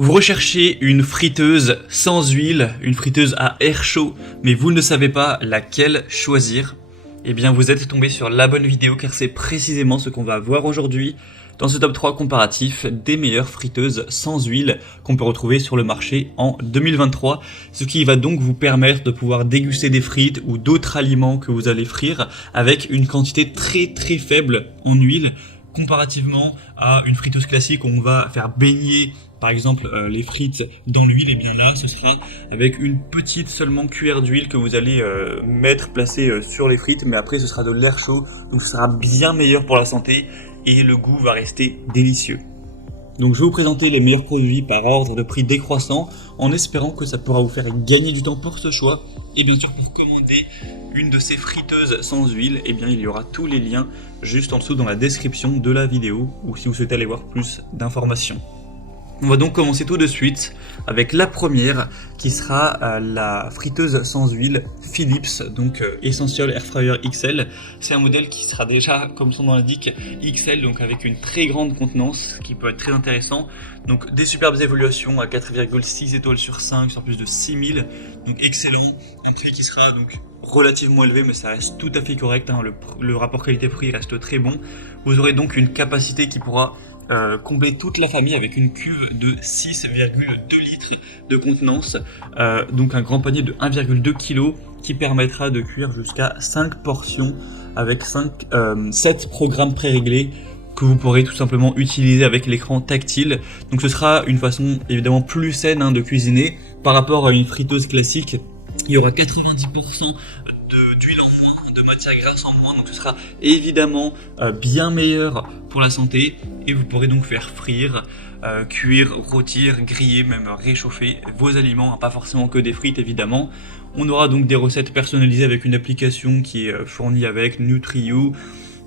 Vous recherchez une friteuse sans huile, une friteuse à air chaud, mais vous ne savez pas laquelle choisir? Eh bien, vous êtes tombé sur la bonne vidéo car c'est précisément ce qu'on va voir aujourd'hui dans ce top 3 comparatif des meilleures friteuses sans huile qu'on peut retrouver sur le marché en 2023, ce qui va donc vous permettre de pouvoir déguster des frites ou d'autres aliments que vous allez frire avec une quantité très faible en huile, comparativement à une friteuse classique où on va faire baigner par exemple les frites dans l'huile. Et bien là ce sera avec une petite seulement cuillère d'huile que vous allez placer sur les frites, mais après ce sera de l'air chaud, donc ce sera bien meilleur pour la santé et le goût va rester délicieux. Donc je vais vous présenter les meilleurs produits par ordre de prix décroissant en espérant que ça pourra vous faire gagner du temps pour ce choix. Et bien sûr, pour commander une de ces friteuses sans huile, eh bien il y aura tous les liens juste en dessous dans la description de la vidéo ou si vous souhaitez aller voir plus d'informations. On va donc commencer tout de suite avec la première qui sera la friteuse sans huile Philips, donc Essential Air Fryer XL. C'est un modèle qui sera déjà, comme son nom l'indique, XL, donc avec une très grande contenance, ce qui peut être très intéressant. Donc des superbes évaluations à 4,6 étoiles sur 5 sur plus de 6000, donc excellent. Un prix qui sera donc relativement élevé, mais ça reste tout à fait correct, hein. Le rapport qualité-prix reste très bon. Vous aurez donc une capacité qui pourra combler toute la famille avec une cuve de 6,2 litres de contenance, donc un grand panier de 1,2 kg qui permettra de cuire jusqu'à 5 portions avec 7 programmes pré-réglés que vous pourrez tout simplement utiliser avec l'écran tactile. Donc ce sera une façon évidemment plus saine de cuisiner par rapport à une friteuse classique. Il y aura 90% d'huile en moins, de matière grasse en moins, donc ce sera évidemment bien meilleur pour la santé et vous pourrez donc faire frire, cuire, rôtir, griller, même réchauffer vos aliments, pas forcément que des frites évidemment. On aura donc des recettes personnalisées avec une application qui est fournie avec NutriYou.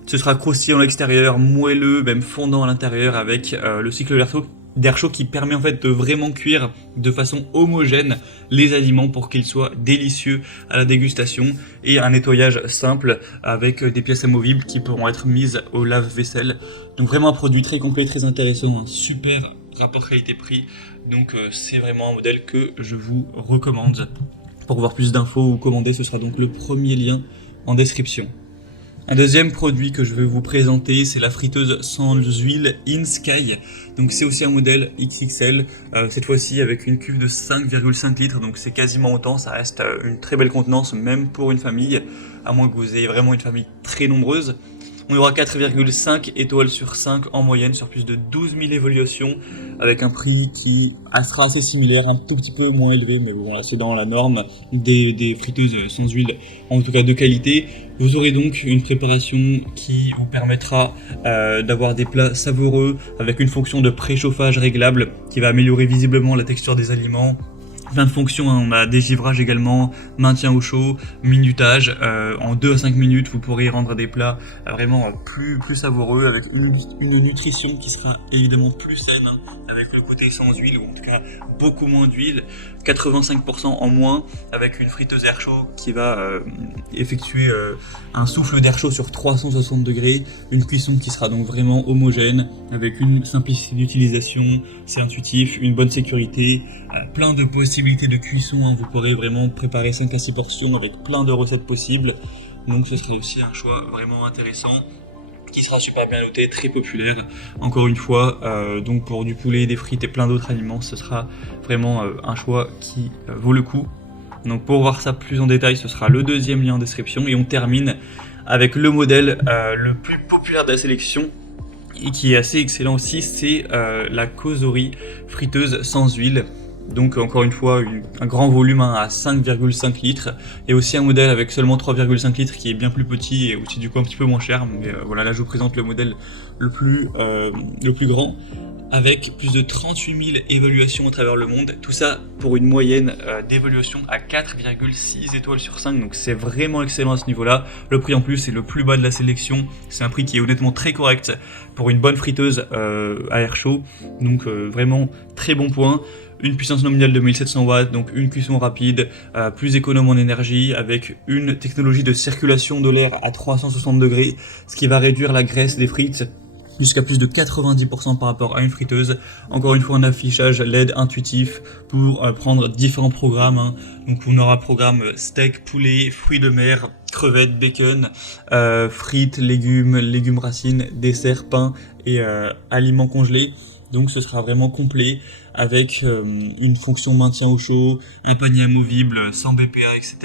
Ce sera croustillant à l'extérieur, moelleux, même fondant à l'intérieur avec le cycle d'air chaud qui permet en fait de vraiment cuire de façon homogène les aliments pour qu'ils soient délicieux à la dégustation, et un nettoyage simple avec des pièces amovibles qui pourront être mises au lave-vaisselle. Donc vraiment un produit très complet, très intéressant, un super rapport qualité-prix, donc c'est vraiment un modèle que je vous recommande. Pour voir plus d'infos ou commander, ce sera donc le premier lien en description. Un deuxième produit que je vais vous présenter, c'est la friteuse sans huile InSky. Donc c'est aussi un modèle XXL, cette fois-ci avec une cuve de 5,5 litres, donc c'est quasiment autant, ça reste une très belle contenance même pour une famille, à moins que vous ayez vraiment une famille très nombreuse. On aura 4,5 étoiles sur 5 en moyenne sur plus de 12 000 évaluations, avec un prix qui sera assez similaire, un tout petit peu moins élevé, mais bon là c'est dans la norme des friteuses sans huile, en tout cas de qualité. Vous aurez donc une préparation qui vous permettra d'avoir des plats savoureux avec une fonction de préchauffage réglable qui va améliorer visiblement la texture des aliments. Plein de fonctions, hein. On a dégivrage également, maintien au chaud, minutage, en 2 à 5 minutes vous pourrez rendre des plats vraiment plus savoureux avec une nutrition qui sera évidemment plus saine, hein, avec le côté sans huile ou en tout cas beaucoup moins d'huile, 85% en moins avec une friteuse air chaud qui va effectuer un souffle d'air chaud sur 360 degrés, une cuisson qui sera donc vraiment homogène avec une simplicité d'utilisation, c'est intuitif, une bonne sécurité, plein de possibilités de cuisson, hein. Vous pourrez vraiment préparer 5 à 6 portions avec plein de recettes possibles, donc ce sera aussi un choix vraiment intéressant qui sera super bien noté, très populaire encore une fois, donc pour du poulet, des frites et plein d'autres aliments, ce sera vraiment un choix qui vaut le coup. Donc pour voir ça plus en détail, ce sera le deuxième lien en description, et on termine avec le modèle le plus populaire de la sélection et qui est assez excellent aussi, c'est la Cosori friteuse sans huile. Donc encore une fois un grand volume, hein, à 5,5 litres, et aussi un modèle avec seulement 3,5 litres qui est bien plus petit et aussi du coup un petit peu moins cher, mais voilà, là je vous présente le modèle le plus grand avec plus de 38 000 évaluations à travers le monde, tout ça pour une moyenne d'évaluation à 4,6 étoiles sur 5, donc c'est vraiment excellent à ce niveau-là. Le prix en plus c'est le plus bas de la sélection, c'est un prix qui est honnêtement très correct pour une bonne friteuse à air chaud, donc vraiment très bon point. Une puissance nominale de 1700 watts, donc une cuisson rapide, plus économe en énergie, avec une technologie de circulation de l'air à 360 degrés, ce qui va réduire la graisse des frites jusqu'à plus de 90% par rapport à une friteuse. Encore une fois, un affichage LED intuitif pour prendre différents programmes, hein. Donc on aura programme steak, poulet, fruits de mer, crevettes, bacon, frites, légumes racines, dessert, pain et aliments congelés. Donc ce sera vraiment complet avec une fonction maintien au chaud, un panier amovible sans BPA, etc.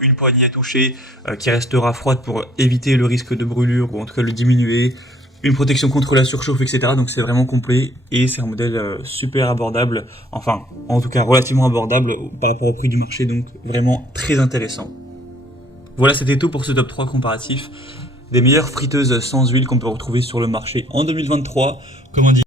Une poignée à toucher qui restera froide pour éviter le risque de brûlure ou en tout cas le diminuer. Une protection contre la surchauffe, etc. Donc c'est vraiment complet et c'est un modèle super abordable. Enfin, en tout cas relativement abordable par rapport au prix du marché. Donc vraiment très intéressant. Voilà, c'était tout pour ce top 3 comparatif des meilleures friteuses sans huile qu'on peut retrouver sur le marché en 2023. Comme on dit,